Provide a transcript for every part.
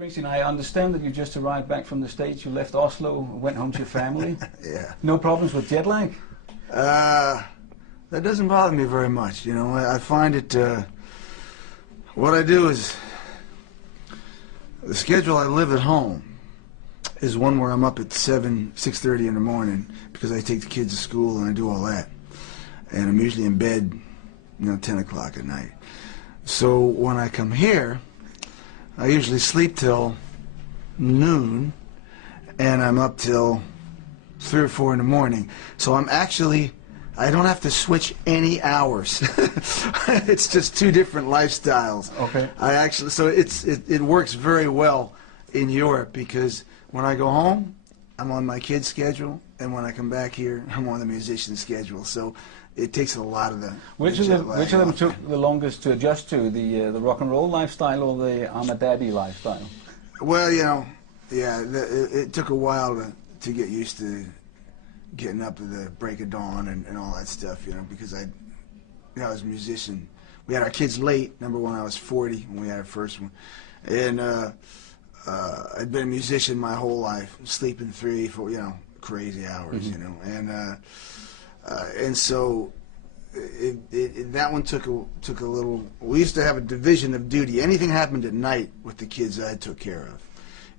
Springsteen, I understand that you just arrived back from the States. You left Oslo, went home to your family. Yeah. No problems with jet lag? That doesn't bother me very much. You know, I find it, what I do is, the schedule I live at home is one where I'm up at 6:30 in the morning because I take the kids to school and I do all that. And I'm usually in bed, 10 o'clock at night. So when I come here, I usually sleep till noon, and I'm up till 3 or 4 in the morning. So I don't have to switch any hours. It's just two different lifestyles. Okay. So it works very well in Europe because when I go home, I'm on my kid's schedule, and when I come back here, I'm on the musician's schedule. So it takes a lot of the. Which of them took the longest to adjust to, the rock and roll lifestyle or the I'm a daddy lifestyle? Well, it took a while to get used to getting up at the break of dawn and all that stuff, because I was a musician. We had our kids late. Number one, I was 40 when we had our first one, and I'd been a musician my whole life, sleeping 3, 4, crazy hours, and so that one took a little. We used to have a division of duty. Anything happened at night with the kids, I took care of.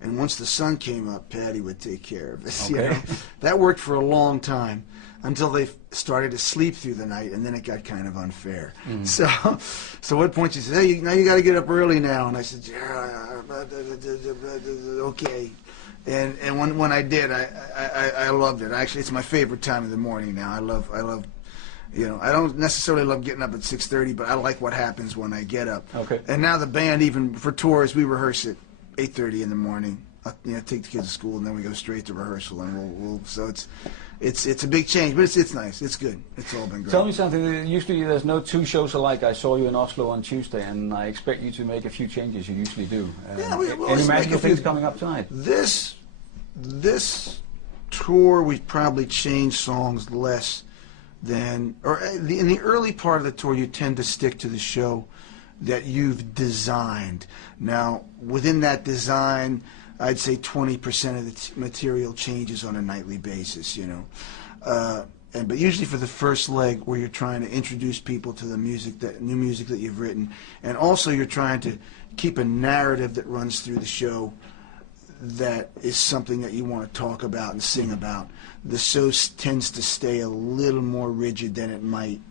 And once the sun came up, Patti would take care of us. Okay. That worked for a long time until they started to sleep through the night, and then it got kind of unfair. Mm-hmm. So at one point she said, "Hey, now you got to get up early now." And I said, "Yeah, okay." And when I did, I loved it. Actually, it's my favorite time of the morning now. I love. I don't necessarily love getting up at 6:30, but I like what happens when I get up. Okay. And now the band, even for tours, we rehearse at 8:30 in the morning. Take the kids to school, and then we go straight to rehearsal, and so it's a big change, but it's nice. It's good. It's all been great. Tell me something. Usually there's no two shows alike. I saw you in Oslo on Tuesday, and I expect you to make a few changes. You usually do. Any magical things coming up tonight? This tour, we've probably changed songs less than, in the early part of the tour, you tend to stick to the show that you've designed. Now, within that design, I'd say 20% of the material changes on a nightly basis, but usually for the first leg, where you're trying to introduce people to the new music that you've written, and also you're trying to keep a narrative that runs through the show that is something that you want to talk about and sing about. The show tends to stay a little more rigid than it might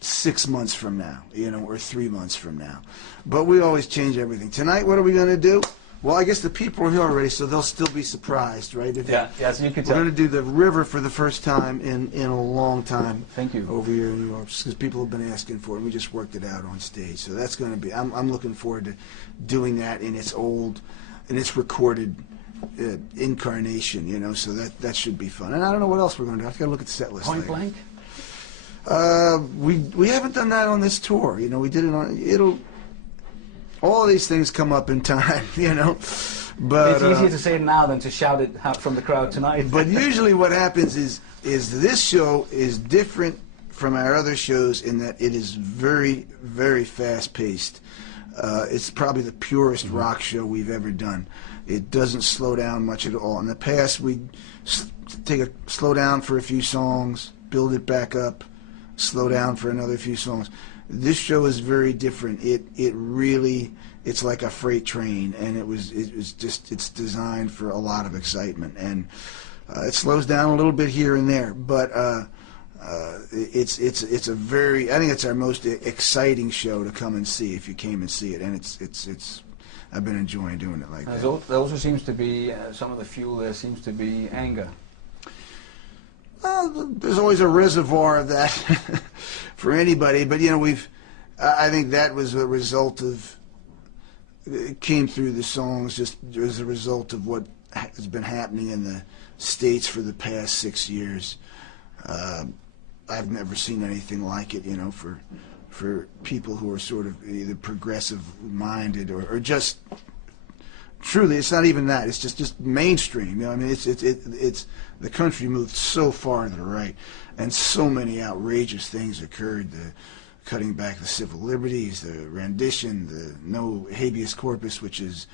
6 months from now, or 3 months from now. But we always change everything. Tonight, what are we going to do? Well, I guess the people are here already, so they'll still be surprised, right? So you could We're going to do the river for the first time in a long time. Thank you. Over here in New York, because people have been asking for it, and we just worked it out on stage. So that's going to be, I'm looking forward to doing that in its recorded incarnation, so that should be fun. And I don't know what else we're going to do. I've got to look at the set list. Point blank? We haven't done that on this tour. We did it on. All of these things come up in time, But it's easier to say it now than to shout it out from the crowd tonight. But usually, what happens is this show is different from our other shows in that it is very, very fast-paced. It's probably the purest rock show we've ever done. It doesn't slow down much at all. In the past, we'd slow down for a few songs, build it back up, slow down for another few songs. This show is very different. It's like a freight train, and it's designed for a lot of excitement, and it slows down a little bit here and there, but it's a very, I think it's our most exciting show to come and see if you came and see it, and it's I've been enjoying doing it like that. There also seems to be some of the fuel. There seems to be anger. Well, there's always a reservoir of that for anybody, but I think that was a result of, it came through the songs just as a result of what has been happening in the States for the past 6 years. I've never seen anything like it, for people who are sort of either progressive-minded or just truly, it's not even that. It's just mainstream. It's the country moved so far to the right, and so many outrageous things occurred. The cutting back the civil liberties, the rendition, the no habeas corpus, which is